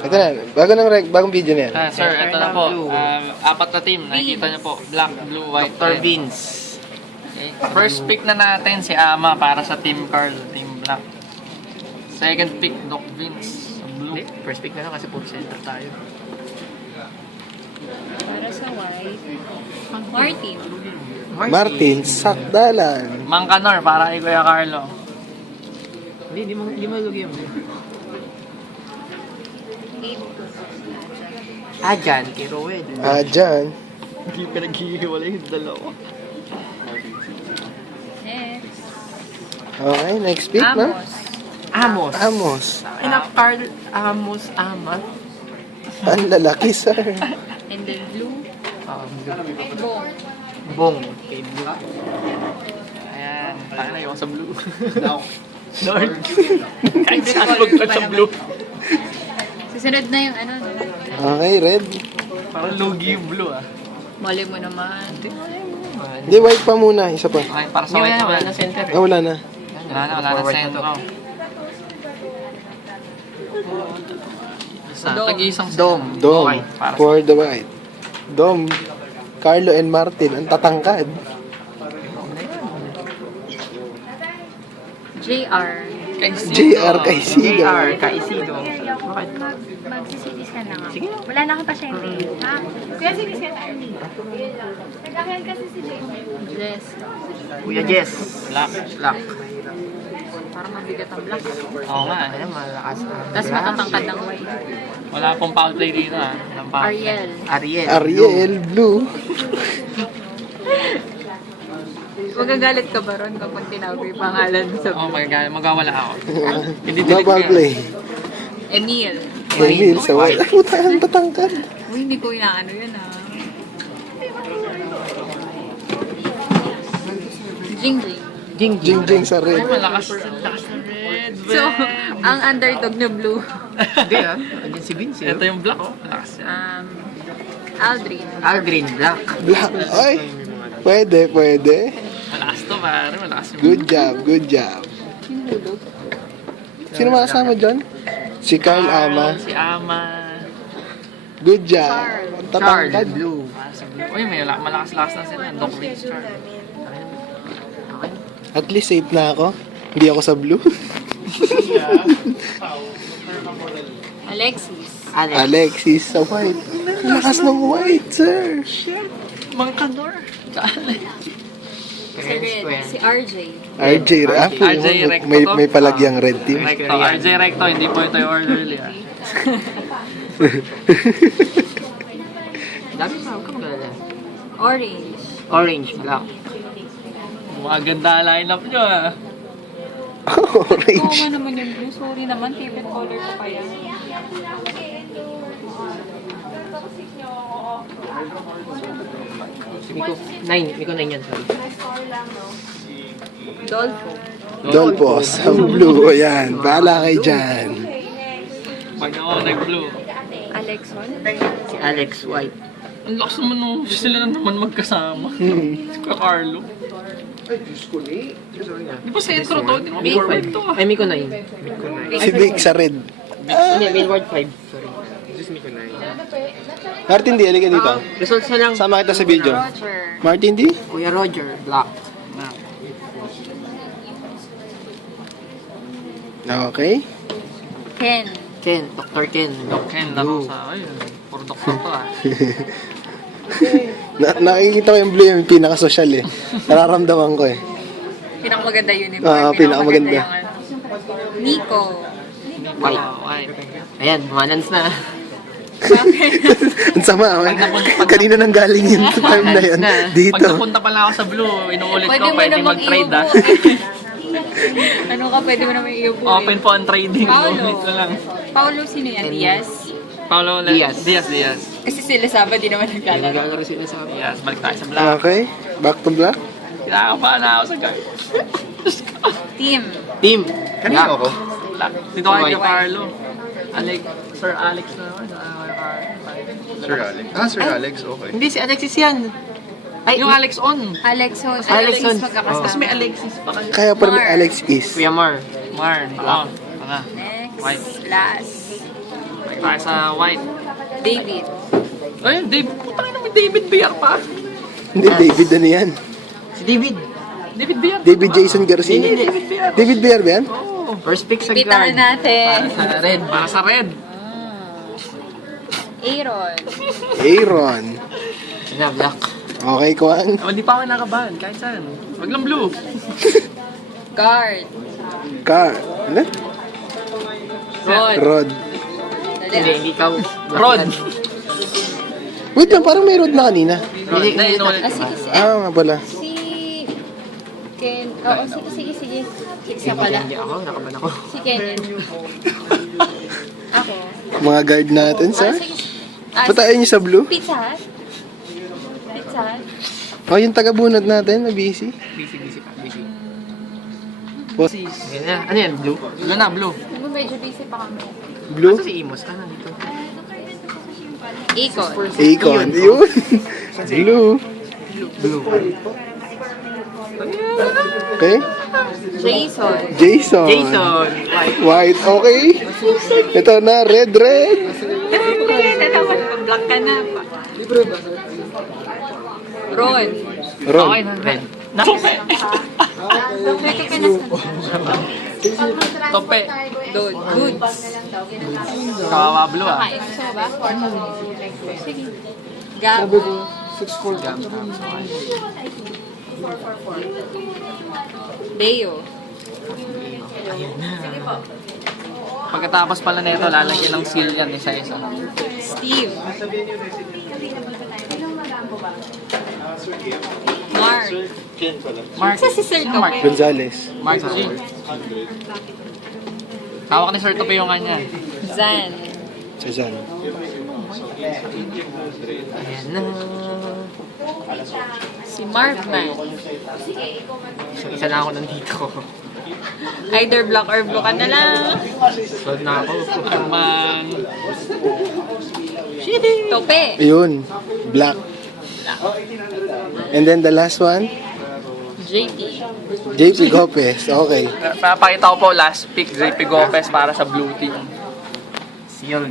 Ito na, bagong video na yan. Sir, ito na po. Apat na team. Nakikita niyo po. Black, blue, white, Dr. red. Vince. Okay. First pick na natin si Ama para sa Team Carl, Team Black. Second pick, Doc Vince. Blue. Hindi, first pick na lang kasi puro center tayo. Para sa white, Martin. Martin Sakdalan. Mang Kanor para kay Kuya Carlo. Hindi mo lugi yun. Dyan, kay Rowed. Dyan. Hindi pinag-hihiwalay yung dalawa. Next, Okay, next pick na. Amos. Amos. Carl Amos Ama. Ang lalaki, sir. And then blue, Bong. Bong. Kay Blue. Ayan. Tayo na yung sa blue. Lord. Kahit saan magpag sa blue. Susunod na yung ano, Okay, red. Parang lugi yung blue ah. mali mo naman. Hindi, white pa muna. Isa pa. Okay, para sa Hindi white wala naman. na center. Wala na. Wala na Forward na sentro. to. Isa, tag-iisang Dom. White, para For the white. Dom. Carlo and Martin. Ang tatangkad. JR. JR Kaisido. JR, Kaisido. Magsisitis ka na nga. Sige. Wala na akong pasyente. Ha? Kuya, sinis ka tayo. Nag-akyat kasi si Jay. Yes. Kuya Jess. Black. Black. Parang mabigat ang black. Oo nga. Ano, malakas na. Tapos matatangkad ng white. Wala pong foul play dito ah. Walang foul play. Ariel. Ariel Blue. Magagalit ka ba ron kapag tinawag yung pangalan sa Oh my God, magawala ako. Hindi No delete foul ko yun. play. Emil. Emil sa white. Puta, ang tatangkad. Uy, hindi ko inaano yun ah. Jingling. Jingjing sa Ay, red. malakas na red. So, ang underdog na blue. Hindi ah. Andyan si Vince. Ito yung black oh. Malakas yan. Aldrin. Aldrin, Black. Black. Ay, pwede. Malakas to pare, malakas yung Good job. Sino makasama dyan? Si Carl Ama. Si Ama. Good job. Ang tatangkad. Blue. Para sa blue. Uy, may malakas-lakas na sila. Doc Vince Charlie. At least safe na ako. Hindi ako sa blue. Alexis. Alexis sa white. Ang lakas ng white, sir. Mang Kanor. Si Red. Si RJ. RJ Raffo. RJ Recto to? May palagyang red team. Recto. RJ Recto. Hindi po ito yung order early ah. Dami pa, huwag ka magalala. Orange. Orange, Black. Maganda line-up nyo ah. Oo Orange. nga naman yung blue. Sorry naman, favorite color ko pa yan. Miko 9 yan, sorry. Dolpho. Dolpos. Ang blue. Ayan. Bahala kayo dyan. Pag ako nag-blue. Alexon. Si Alex White. Ang lakas naman nung sila na naman magkasama. Si Kuya Carlo. Di ba sa intro to? Di ba forward to ah? Ay, Miko 9. Si Vic sa red. Hindi, Millward 5. Sorry. Martin D, halika dito. Results na lang. Sama kita sa video. Roger. Martin D? Kuya Roger, Black. Okay. Ken. Ken, Dr. Ken. Ken, laro sa... Ay, puro doktor to ah. Nakikita ko yung blue yung pinaka-social eh. Nararamdaman ko eh. Pinakamaganda uniform. Pinakamaganda. yung ano. Nico. White. White. Ayan, bumalance na. Ang sama. Kanina nang galing yung time na yun. Pag Dito. napunta pala ako sa blue, inuulit ko, pwede namang mag-trade ah. Ano ka, pwede mo naman iubo Open po ang trading. Paulo. Ulit na lang. Paulo, sino yan? Diaz? Paulo Diaz. Diaz. Kasi sila Saba, di naman naglalaro. Naglalaro sila sa Diaz, balik tayo sa black. Okay. Back to black. Kinakabahan na ako sa guard. Team. Team. Kanina ako. Black. Dito kayo kay White. Carlo. Sir Alex na naman. Sir Alex. Ah, Sir Alex, okay. Hindi, si Alexis yan. Ay, Yung Alex on. Alexon. Alexon. magkakasama. Tapos may Alexis pa kayo. Kaya pa rin Mar. Alex is. Kuya Mar. Marn. Oo. Mga. Next. White. Last. Tayo sa white. David. Ayun, David. Putang ina, may David Villar pa. Hindi, David ano yan? Si David. David Villar. David Jason Garcia. Hindi. David Villar ba yan? Oh, First pick sa Pitaan guard. natin. Para sa red. para sa red. Aaron. Aaron. Na, black. Okay, Kwan. Oh, hindi pa ako nakabahan. Kahit saan. Wag lang blue. Guard. Ano? Rod. Rod. Hindi ikaw. Rod. Wait lang, parang may Rod na kanina. Rod. Hindi, Hindi, hindi. Sige, sige. Ah, nga pala. Si... Ken... Oo, sige. Isa pala. Hindi ako, nakaban ako. Si Kenan. Ako. Mga guard natin, sir. Sige. Patayin niyo sa blue. Pizza Hut. Pizza Hut. Oh, yung taga-bunot natin, na busy. Busy pa. Busy. Boss, Ayan na. Ano yan, blue? Blue na, blue. Medyo busy pa kami. blue. Asa si Imos? Ah, nandito. Icon. Akon. Yun. Blue. Blue. Okay. Jason. Jason. Jason. White. Okay. Ito na, red. Black ka na pa. Ron. Ron. Okay na, red. Tope. Tope. Dude. Goods. Kawawa blue ah. Kain gusto mo ba? Sige. Gab. Beo. Pagkatapos pala nito, lalagyan ng seal yan isa-isa. Steve. Mark. Mark. Isa si Sir Mark. Tope. Gonzales. Mark G. Hawak ni Sir Tope yung kanya. Zan. Cezanne. Ayan na. Si Markman. Isa na ako nandito. Either black or blue ka na lang. Sold na ako. Man. Tope. Ayun. Black. And then the last one, JP. JP Gopez. Okay. Papakita ko po last pick, JP Gopez para sa blue team. Sealed.